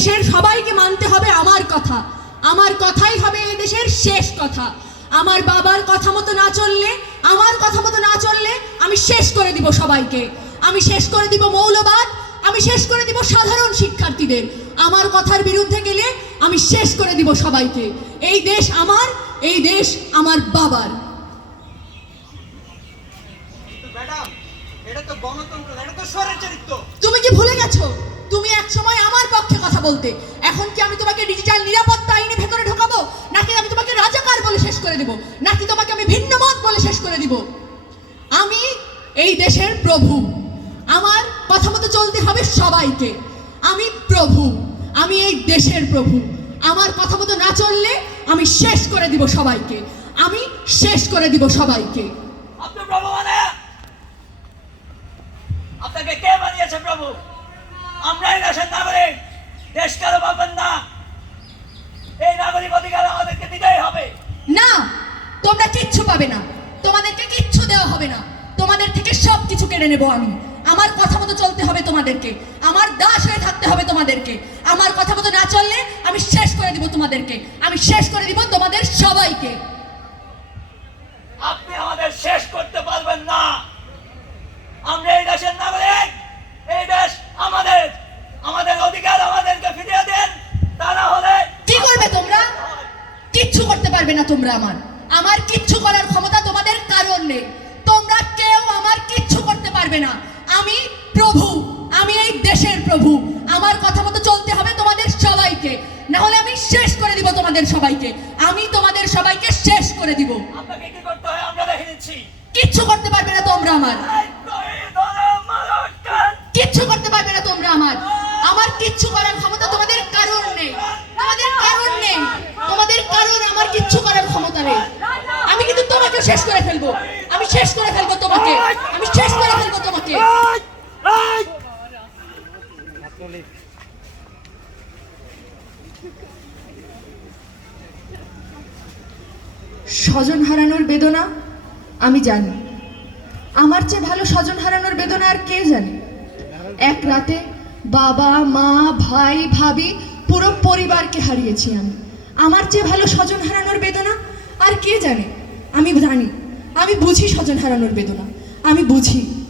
দেশের সবাইকে মানতে হবে আমার কথা। আমার কথাই হবে এই দেশের শেষ কথা। আমার বাবার কথা মতো না চললে আমার কথা মতো না চললে আমি শেষ করে দিব সবাইকে। আমি শেষ করে দিব মৌলবাদ আমি শেষ করে দিব সাধারণ শিক্ষার্থীদের। আমার কথার বিরুদ্ধে গেলে আমি শেষ করে দিব সবাইকে। এই দেশ আমার এই দেশ আমার বাবার। তুমি কি ভুলে গেছো? তুমি এক সময় বলতে। এখন কি আমি তোমাকে ডিজিটাল নিরাপত্তা আইনে ভেতরে ঢোকাবো? নাকি আমি তোমাকে রাজাকার বলে শেষ করে দেব? নাকি তোমাকে আমি ভিন্ন মত বলে শেষ করে দিব? আমি এই দেশের প্রভু। আমার কথা মতো চলতে হবে সবাইকে। আমি প্রভু। আমি এই দেশের প্রভু। আমার কথা মতো না চললে আমি শেষ করে দিব সবাইকে। আমি শেষ করে দিব সবাইকে। মানে? আপনাকে কে বানিয়েছে প্রভু? আমরাই দেশের নাগরিক। দেশ কারও পাবেন না। এই নাগরিক অধিকার আমাদেরকে দিতেই হবে। না, তোমরা কিচ্ছু পাবে না। তোমাদেরকে কিচ্ছু দেওয়া হবে না। তোমাদের থেকে সব কিছু কেড়ে নেব আমি। আমার কথা মতো চলতে হবে তোমাদেরকে। আমার দাস হয়ে থাকতে হবে তোমাদেরকে। আমার কথা মতো না চললে আমি শেষ করে দিব তোমাদেরকে। আমি শেষ করে দিব তোমাদের সবাইকে আপনি আমাদের শেষ করতে পারবেন না আমরা এই দেশের নাগরিক এই দেশ আমাদের আমাদের অধিকার আমাদেরকে ফিরিয়ে দেন তা না হলে কি করবে তোমরা কিচ্ছু করতে পারবে না তোমরা আমার। আমার কিচ্ছু করার ক্ষমতা তোমাদের কারণ নেই। তোমরা কেউ আমার কিচ্ছু করতে পারবে না। আমি প্রভু আমি এই দেশের প্রভু। আমার কথা মতো চলতে হবে তোমাদের সবাইকে। না হলে আমি শেষ করে দিব তোমাদের সবাইকে। আমি তোমাদের সবাইকে শেষ করে দিব। হয়? কিচ্ছু করতে পারবে না তোমরা আমার এই তৈরি ধরে মালটকান। কিচ্ছু করতে পারবে না তোমরা আমার আমার কিচ্ছু করার ক্ষমতা তোমাদের কারণ নেই তোমাদের কারণ নেই তোমাদের কারণ আমার কিচ্ছু করার ক্ষমতা নেই। আমি কিন্তু তোমাকে শেষ করে ফেলব। আমি শেষ করে ফেলব তোমাকে। আমি শেষ করে ফেলব তোমাকে। স্বজন হারানোর বেদনা আমি জানি। আমার চেয়ে ভালো স্বজন হারানোর বেদনা আর কে জানে? এক রাতে বাবা, মা, ভাই, ভাবি পুরো পরিবারকে হারিয়েছি আমি। আমার চেয়ে ভালো স্বজন হারানোর বেদনা? আর কে জানে? আমি জানি। আমি বুঝি স্বজন হারানোর বেদনা। আমি বুঝি।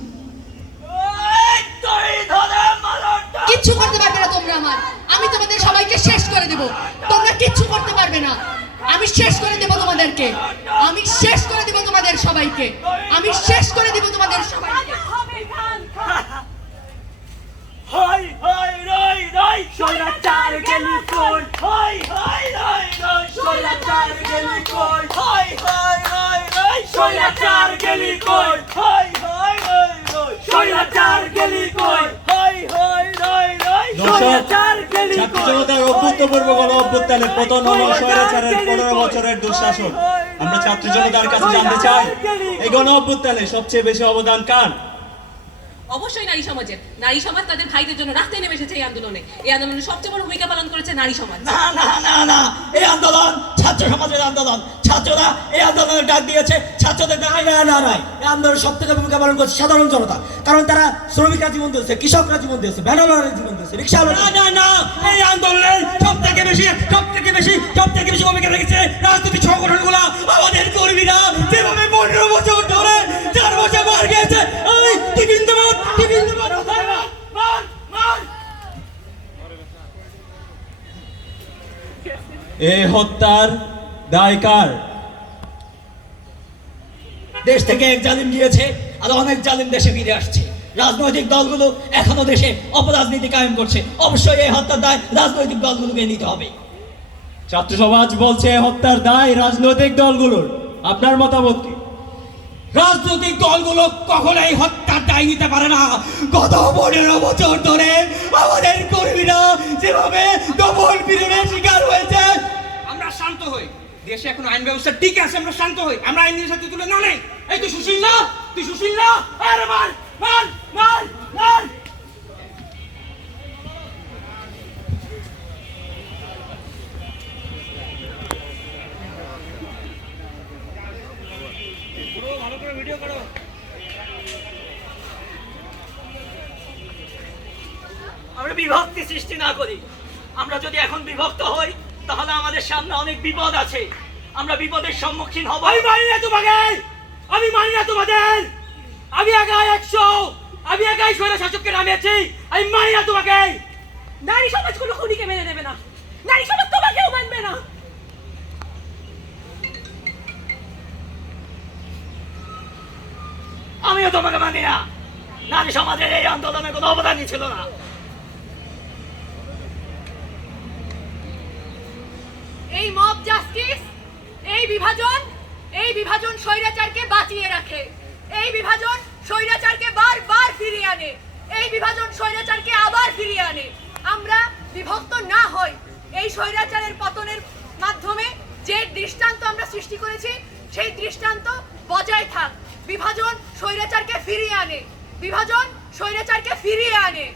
কিচ্ছু করতে পারবে না তোমরা আমার। আমি তোমাদের সবাইকে শেষ করে দেব। তোমরা কিচ্ছু করতে পারবে না। আমি শেষ করে দেব তোমাদেরকে। আমি শেষ করে দেব তোমাদের সবাইকে। আমি শেষ করে দেব তোমাদের সবাইকে। কই হাই হাই রই রই স্বৈরাচার গেলি কই হাই হাই রই রই স্বৈরাচার গেলি কই হাই হাই রই রই স্বৈরাচার গেলি কই জনতার অভ্যুত্তপূর্ব গণ অভ্যুত্থানে পতন হলো স্বৈরাচারের পনেরো বছরের দুঃশাসন। আমরা ছাত্র জনতার কাছে জানতে চাই এই গণ অভ্যুত্থানে সবচেয়ে বেশি অবদান কার? অবশ্যই নারী সমাজের। নারী সমাজ তাদের ভাইদের জন্য রাস্তায় নেমে এসেছে এই আন্দোলনে। এই আন্দোলনে সবচেয়ে বড় ভূমিকা পালন করেছে নারী সমাজ। না না না না এই আন্দোলন, ছাত্র সমাজের আন্দোলন। ছাত্ররা এই আন্দোলনের ডাক দিয়েছে, ছাত্রদের নাই না না নাই এই আন্দোলন সব থেকে ভূমিকা পালন করছে সাধারণ জনতা। কারণ তারা শ্রমিকরা জীবন দিয়েছে, কৃষকরা জীবন দিয়েছে ভ্যানওয়ালারা জীবন দিয়েছে রিক্সা না না না। এই আন্দোলনের সব থেকে বেশি সব থেকে বেশি সব থেকে বেশি ভূমিকা রেখেছে রাজনৈতিক সংগঠনগুলো। আমাদের কর্মীরা যেভাবে পনেরো বছর ধরে চার বছর মার গেছে এই এই হত্যার দায় কার? দেশ থেকে এক জালিম গিয়েছে আর অনেক জালিম দেশে ফিরে আসছে। রাজনৈতিক দলগুলো এখনও দেশে অপরাজনীতি কায়েম করছে। অবশ্যই এই হত্যার দায় রাজনৈতিক দলগুলোকে নিতে হবে। ছাত্র সমাজ বলছে হত্যার দায় রাজনৈতিক দলগুলোর। আপনার মতামত কি? রাজনৈতিক দলগুলো কখনোই হত্যার দায় নিতে পারে না। গত পনেরো বছর ধরে আমাদের কর্মীরা যেভাবে দমন শান্ত হই। দেশে এখন আইন ব্যবস্থা ঠিক আছে, আমরা শান্ত হই। আমরা আইনের সাথে তুলে না নেই। এই তুই সুশীল না? তুই সুশীল না? আরে মার মার মার মার। আমরা বিভক্তি সৃষ্টি না করি। আমরা যদি এখন বিভক্ত হই তাহলে আমাদের সামনে অনেক বিপদ আছে। আমরা বিপদের সম্মুখীন হব। আমি মানি না তোমাকে আমি মানি না তোমাদের! আমি একাই একশো! আমি একাই স্বৈর শাসককে নামিয়েছি। আমি মানি না তোমাকে! নারী সমাজ কোনো খুনিকে মেনে নেবে না। নারী সমাজ তোমাকেও মানবে না। আমিও তোমাকে মানি না। নারী সমাজের এই আন্দোলনে কোনো অবদানই ছিল না এই মব জাস্টিস এই বিভাজন, এই বিভাজন স্বৈরাচারকে বাঁচিয়ে রাখে। এই বিভাজন স্বৈরাচারকে বারবার ফিরিয়ে আনে। এই বিভাজন স্বৈরাচারকে আবার ফিরিয়ে আনে। আমরা বিভক্ত না হই। এই স্বৈরাচারের পতনের মাধ্যমে যে দৃষ্টান্ত আমরা সৃষ্টি করেছি, সেই দৃষ্টান্ত বজায় থাক। বিভাজন স্বৈরাচারকে ফিরিয়ে আনে। বিভাজন স্বৈরাচারকে ফিরিয়ে আনে।